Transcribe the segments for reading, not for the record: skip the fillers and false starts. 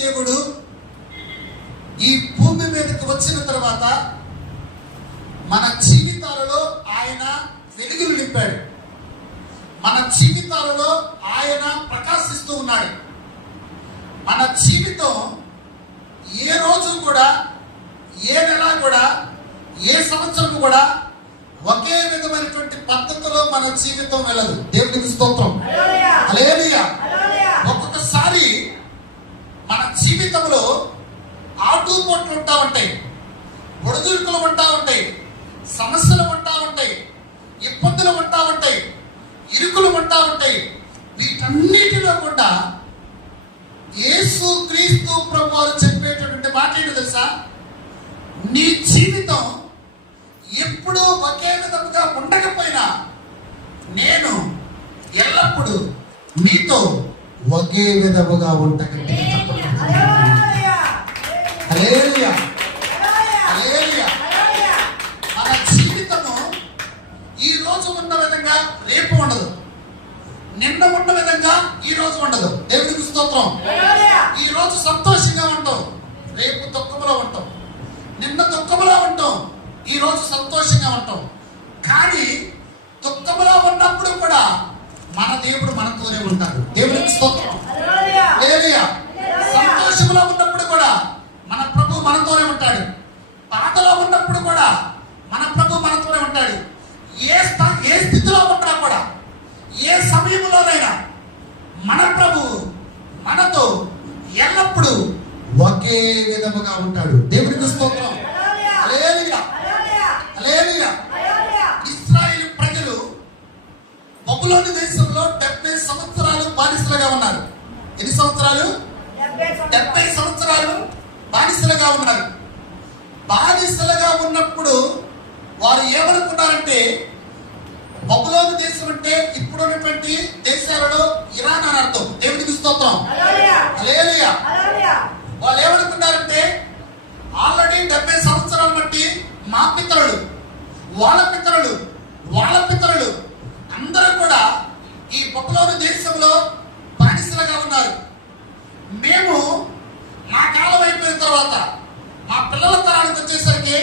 దేవుడు ఈ భూమి మీదకి వచ్చిన తర్వాత మన జీవితాలలో ఆయన వెలుగులు నింపాడు. మన జీవితాలలో ఆయన ప్రకాశిస్తూ ఉన్నాడు. మన జీవితం ఏ రోజు కూడా, ఏ నెల కూడా, ఏ సంవత్సరం కూడా ఒకే విధమైనటువంటి పద్ధతిలో మన జీవితం వెళ్ళదు. దేవునికి స్తోత్రం. హల్లెలూయా. ఒక్కొక్కసారి మన జీవితంలో ఆటుపోట్లు ఉంటా ఉంటాయి, ఒడిదుడుకులు ఉంటా ఉంటాయి, సమస్యలు ఉంటా ఉంటాయి, ఇబ్బందులు ఉంటా ఉంటాయి, ఇరుకులు ఉంటా ఉంటాయి. వీటన్నిటిలో కూడా యేసు క్రీస్తు ప్రభువారు చెప్పేటటువంటి మాట ఏంటో తెలుసా? నీ జీవితం ఎప్పుడూ ఒకే విధముగా ఉండకపోయినా నేను ఎల్లప్పుడూ మీతో ఒకే విధముగా ఉండగలిగే. హల్లెలూయా. హల్లెలూయా. మన జీవితము ఈ రోజు ఉన్న విధంగా రేపు ఉండదు, నిన్న ఉన్న విధంగా ఈ రోజు ఉండదు. దేవునికి స్తోత్రం. ఈ రోజు సంతోషంగా ఉంటాం, రేపు దుఃఖంలో ఉంటాం. నిన్న దుఃఖంలో ఉంటాం, ఈ రోజు సంతోషంగా ఉంటాం. కానీ దుఃఖంలో ఉన్నప్పుడు కూడా మన దేవుడు మనతోనే ఉంటాడు. దేవునికి స్తోత్రం. హల్లెలూయా. సంతోషంలో ఉన్నప్పుడు కూడా మన ప్రభు మనతోనే ఉంటాడు. బాధలో ఉన్నప్పుడు కూడా మన ప్రభు మనతోనే ఉంటాడు. ఏ స్థితిలో ఉన్నా కూడా, ఏ సమయంలోనైనా మన ప్రభు మనతో ఎల్లప్పుడూ ఒకే విధముగా ఉంటాడు. దేవునికి స్తోత్రం. హల్లెలూయా. హల్లెలూయా. ఇశ్రాయేలు ప్రజలు బబులోను దేశంలో 70 సంవత్సరాలు బానిసలుగా ఉన్నారు. ఎన్ని సంవత్సరాలు? 70 సంవత్సరాలు బానిసలుగా ఉన్నారు. బానిసలుగా ఉన్నప్పుడు వారు ఏమనుకున్నారంటే, బబులోను దేశం అంటే ఇప్పుడు ఉన్నటువంటి దేశాలలో ఇరాన్ అని అర్థం. దేవునికి స్తోత్రం. హల్లెలూయా. వాళ్ళు ఏమనుకున్నారంటే, ఆల్రెడీ 70 సంవత్సరాలు బట్టి మా పితరులు, వాళ్ళ పితరులు, వాళ్ళ పితరులు అందరూ కూడా ఈ బబులోను దేశంలో బానిసలుగా ఉన్నారు. మేము మా కాలం అయిపోయిన తర్వాత మా పిల్లల తరానికి వచ్చేసరికి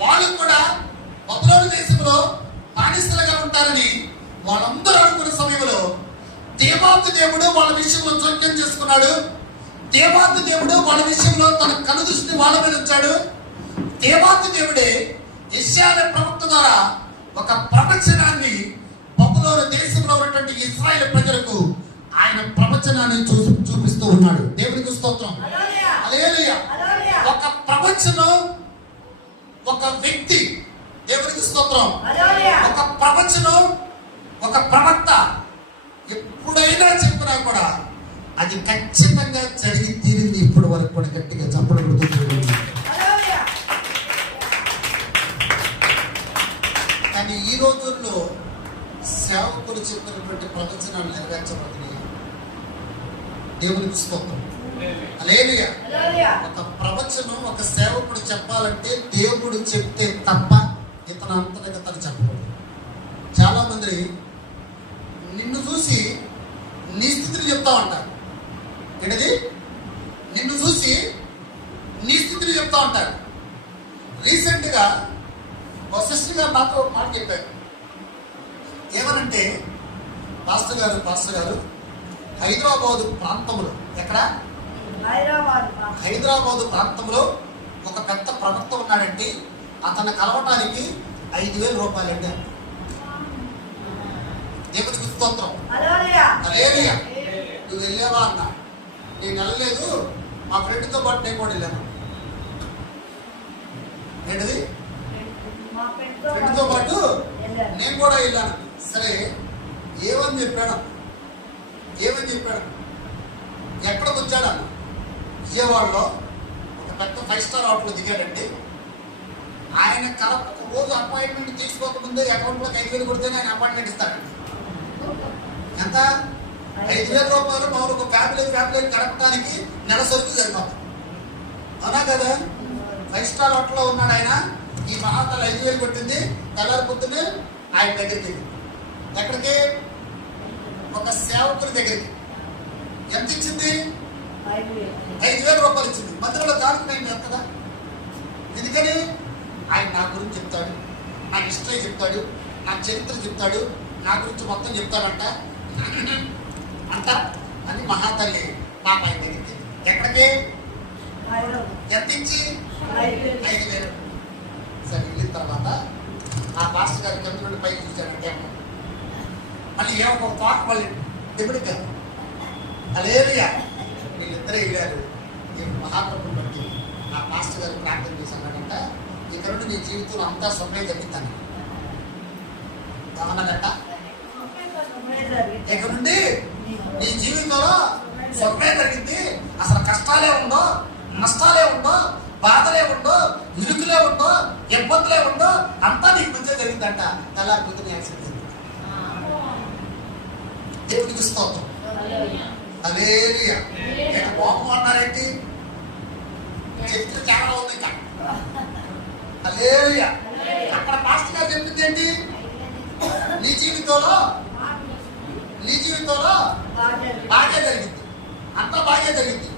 వాళ్ళు కూడా బబులోను దేశంలో బానిసలుగా ఉంటారని వాళ్ళందరూ అనుకున్న సమయంలో దేవాతి దేవుడు వాళ్ళ విషయంలో జోక్యం చేసుకున్నాడు. దేవాతి దేవుడు వాళ్ళ విషయంలో తన కనుదృష్టిని వాళ్ళ మీద ఉంచాడు. దేవాతి దేవుడే యెషయా ప్రవక్త ద్వారా ఒక ప్రవచనాన్ని బబులోను దేశంలో ఉన్నటువంటి ఇశ్రాయేలు ప్రజలకు ఆయన ప్రవచనాన్ని చూపిస్తూ ఉన్నాడు. దేవునికి స్తోత్రం. హల్లెలూయా. ఒక ప్రవచనం, ఒక వ్యక్తి, దేవునికి స్తోత్రం, ఒక ప్రవచనం, ఒక ప్రవక్త ఎప్పుడైనా చెప్పినా కూడా అది ఖచ్చితంగా జరిగి తీరింది. ఇప్పటి వరకు కూడా గట్టిగా చప్పట్లు కొడుతుంది. కానీ ఈ రోజుల్లో సేవకులు చెప్పినటువంటి ప్రవచనాలు నెరవేర్చబడుతున్నాయి. దేవునికి స్తోత్రం. హల్లెలూయా. ఒక ప్రవచనం ఒక సేవకుడు చెప్పాలంటే దేవుడు చెప్తే తప్ప ఇతను అంతగా తను చెప్పకూడదు. చాలా మంది నిన్ను చూసి నీ స్థితిని చెప్తా ఉంటారు. ఏంటది? నిన్ను చూసి నీ స్థితిని చెప్తా ఉంటారు. రీసెంట్ గా ఒక సిస్టర్ గారు నాతో మాట చెప్పారు. ఏమనంటే, పాస్టర్ గారు హైదరాబాదు ప్రాంతంలో, ఎక్కడ? హైదరాబాదు ప్రాంతంలో ఒక పెద్ద ప్రవక్త ఉన్నాడంటే అతన్ని కలవటానికి 5,000 రూపాయలండి. దేవునికి స్తోత్రం. హల్లెలూయా. నువ్వు వెళ్ళావా అన్నా? నేను వెళ్ళలేదు, మా ఫ్రెండ్తో పాటు నేను కూడా వెళ్ళాను. ఏంటది? ఫ్రెండ్తో పాటు నేను కూడా వెళ్ళాను. సరే, ఏమని చెప్పాడు? ఎక్కడికి వచ్చాడు? విజయవాడలో ఒక పెద్ద 5 స్టార్ హోటల్ దిగాడండి. ఆయన ఒక రోజు అపాయింట్మెంట్ తీసుకోకముందే అకౌంట్లోకి 5,000 కొడితేనే ఆయన అపాయింట్మెంట్ ఇస్తాడండి. ఎంత? 5,000 రూపాయలు మామూలు ఒక ఫ్యామిలీ గడపడానికి నెల సరుకు సరిపోతుంది. అవునా కదా? 5 స్టార్ హోటల్లో ఉన్నాడు ఆయన. ఈ మహాతల 5,000 కొట్టింది. తెల్లారి పొద్దున్నే ఆయన దగ్గరికి, ఎక్కడికి? ఒక సేవకుడి దగ్గరికి. ఎంత ఇచ్చింది? 5,000 రూపాయలు ఇచ్చింది. మధ్యలో దాడుకునేది కదా. ఎందుకని ఆయన నా గురించి చెప్తాడు, నా హిస్టరీ చెప్తాడు, నా చరిత్ర చెప్తాడు, నా గురించి మొత్తం చెప్తాడంట అంట అని మహాతల్లి పాప ఆయన దగ్గరికి ఎక్కడికి ఎత్తించి 5,000. సరే వెళ్ళిన తర్వాత ఆ పాస్టర్ గారి కింద నుండి పైకి చూశాడంటే మళ్ళీ ఏమో ఒక పాట మళ్ళీ దిగుడిగా అలేరియా వీళ్ళిద్దరే వెళ్ళారు. ఈ మహాప్రభుని బట్టి ఆ పాస్టర్ గారు ప్రార్థన చేశాడంట, ఇక్కడ నుండి నీ జీవితంలో అంతా సొమ్మే తగ్గిస్తాను అన్నదట. ఇక్కడ నుండి నీ జీవితంలో సొమ్మే తగ్గింది, అసలు కష్టాలే ఉండో, నష్టాలే ఉండో, బాధలే ఉండో, ఇరుకులే ఉండో, ఇబ్బందులే ఉండో, అంతా నీకు మంచిగా జరిగిందంట. తెల్లారి పొద్దున యాక్సిడెంట్ జరిగింది. దేవుడికి స్తోత్రం. హల్లెలూయా. నేను కోపం అన్నారేంటి? చరిత్ర చాలా ఉంది ఇంకా. హల్లెలూయా. అక్కడ పాస్టర్ గారు చెప్పింది ఏంటి? నీ జీవితంలో బాగా జరిగింది, అంతా బాగా జరిగింది.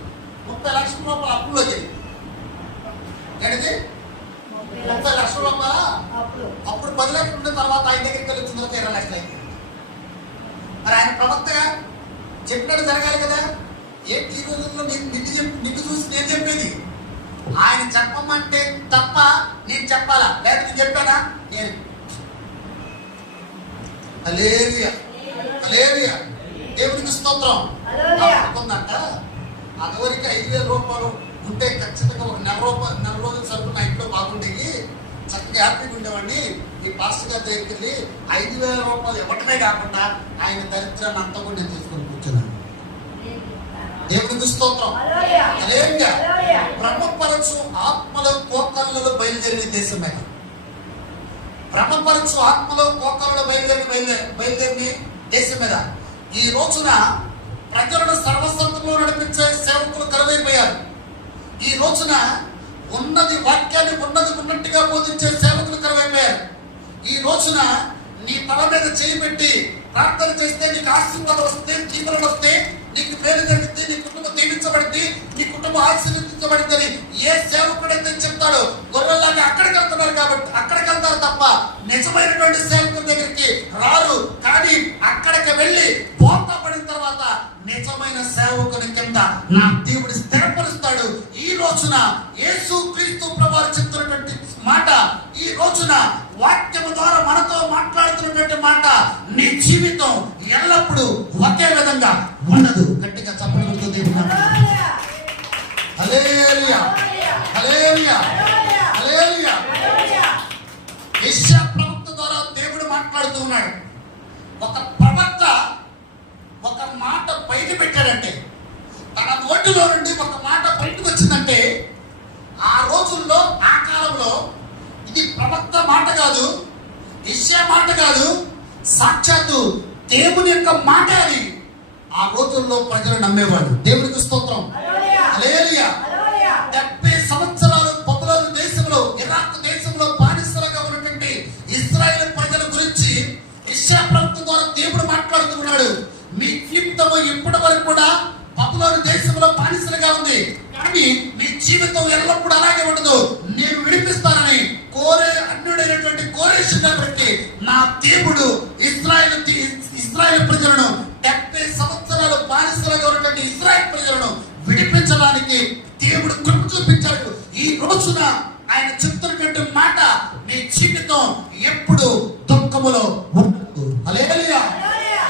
30 లక్షల రూపాయలు అప్పుల్లో జరిగింది. ఏంటిది? 30 లక్షల రూపాయల అప్పుడు 10 లక్షలు ఉన్న తర్వాత ఆయన దగ్గరికి వెళ్ళి వచ్చిన తర్వాత 20 లక్షలు అయింది. మరి ఆయన ప్రవక్తగా చెప్పినట్టు జరగాలి కదా. ఏంటి ఈ రోజుల్లో నిన్ను చూసి నేను చెప్పేది? ఆయన చెప్పమంటే తప్ప నేను చెప్పాలా? లేదా నేను చెప్పానా? నేను హల్లెలూయా, హల్లెలూయా. దేవునికి స్తోత్రం. అనుకుందంట అదివరకు 5,000 రూపాయలు ఉంటే ఖచ్చితంగా ఒక నెల రోజులు సరుకు నా ఇంట్లో బాగుండేది, చక్కగా హ్యాపీగా ఉండేవాడిని. ఈ పాస్టర్ గారి దగ్గరికి వెళ్ళి 5,000 రూపాయలు ఇవ్వటమే కాకుండా ఆయన దరిద్రాన్ని అంతా కూడా నేను తీసుకొని కూర్చున్నాను. దేవునికి స్తోత్రం. హల్లెలూయా. బ్రహ్మపరచు ఆత్మలో కోకర్లలో బయలుదేరిన దేశం మీద, బ్రహ్మపరచు ఆత్మలో కోకర్లలో బయలుదేరిన దేశం మీద ఈ రోజున ప్రజలను సర్వసంతంలో నడిపించే సేవకులు కరువైపోయారు. ఈ రోజున ఉన్నది వాక్యాన్ని ఉన్నట్టుగా బోధించే సేవకులు కరువైపోయారు. ఈ రోజున నీ తల మీద చేయి పెట్టి ప్రార్థన చేస్తే నీకు ఆశీర్వాదం వస్తే, జీవనం వస్తే, నీకు పేరు జరిగితే, నీ కుటుంబం దీవించబడింది, నీ కుటుంబం ఆశీర్వదించబడిందని ఏ సేవకుడైతే చెప్తాడో గొర్రెల్లాగా అక్కడికి వెళ్తున్నారు కాబట్టి అక్కడికి వెళ్తారు తప్ప నిజమైనటువంటి సేవకుల దగ్గరికి రారు. కానీ అక్కడికి వెళ్ళి పోతా పడిన తర్వాత నిజమైన సేవకుని కింద నా దేవుడు స్థిరపరుస్తాడు. ఈ రోజున యేసు క్రీస్తు ప్రభువు చెప్తున్నటువంటి మాట, ఈ రోజున వాక్యము ద్వారా మనతో మాట్లాడుతున్నటువంటి మాట, నీ జీవితం ఎల్లప్పుడూ ఒకే విధంగా ఉండదు. గట్టిగా చప్పట్లు దేవుడు. హల్లెలూయా, హల్లెలూయా, హల్లెలూయా. యెషయా ప్రవక్త ద్వారా దేవుడు మాట్లాడుతూ ఉన్నాడు. ఒక ప్రవక్త ఒక మాట బయట పెట్టాడంటే, తన నోటిలో నుండి ఒక మాట బయటకు వచ్చిందంటే, ఆ రోజుల్లో ఆ కాలంలో ఇది ప్రవక్త మాట కాదు, యెషయా మాట కాదు, సాక్షాత్తు దేవుని యొక్క మాట అని ఆ రోజుల్లో ప్రజలు నమ్మేవాడు. దేవునికి స్తోత్రం. హల్లెలూయా. 70 సంవత్సరాలు బబులోను దేశంలో, ఇరాక్ దేశంలో బానిసలుగా ఉన్నటువంటి ఇశ్రాయేలు ప్రజల గురించి యెషయా ప్రవక్త ద్వారా దేవుడు మాట్లాడుతున్నాడు. మీ జీవితం ఇప్పటి వరకు కూడా బబులోను దేశంలో బానిసలుగా ఉంది, కానీ మీ జీవితం ఎల్లప్పుడూ అలాగే ఉండదు. నేను విడిపిస్తానని అన్యుడైనటువంటి కోరేషుని బట్టి నా దేవుడు ఇశ్రాయేలు ప్రజలను 70 సంవత్సరాలు బానిసలుగా ఉన్నటువంటి ఇశ్రాయేలు ప్రజలను విడిపించడానికి దేవుడు కృప చూపించాడు. ఈ రోజున ఆయన చెప్తున్నటువంటి మాట, నీ జీవితం ఎప్పుడు దుఃఖములో ఉండదు. హల్లెలూయా,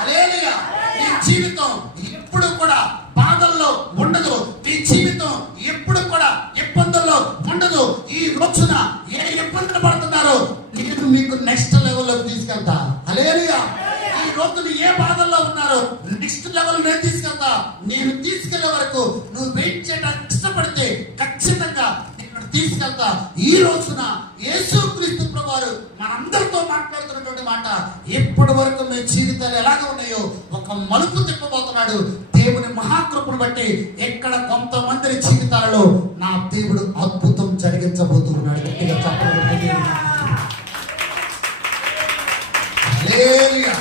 హల్లెలూయా. నీ జీవితం ఎప్పుడు కూడా బాధల్లో ఉండదు. నీ జీవితం ఎప్పుడు కూడా ఇబ్బందుల్లో ఉండదు. ఈ రోజున ఏ ఇబ్బందులు పడుతున్నారో నేను మీకు నెక్స్ట్ లెవెల్లోకి తీసుకెళ్తా. హల్లెలూయా. ఈ రోజున ఏ బాధల్లో ఉన్నారో నెక్స్ట్ లెవెల్ నేను తీసుకెళ్తా. నేను తీసుకెళ్లే వరకు నువ్వు వెయిట్ చేయడానికి ఇష్టపడితే ఖచ్చితంగా తీసుకెళ్తా. ఈ రోజున యేసుక్రీస్తు ప్రభువారు మనందరితో మాట్లాడుతున్నటువంటి మాట, ఎప్పటి వరకు మీ జీవితాలు ఎలాగ ఉన్నాయో ఒక మలుపు తిప్పబోతున్నాడు. దేవుని మహాకృపను బట్టి ఎక్కడ కొంతమంది జీవితాలలో నా దేవుడు అద్భుతం జరిగించబోతున్నాడు. గట్టిగా చెప్పండి. హల్లెలూయా.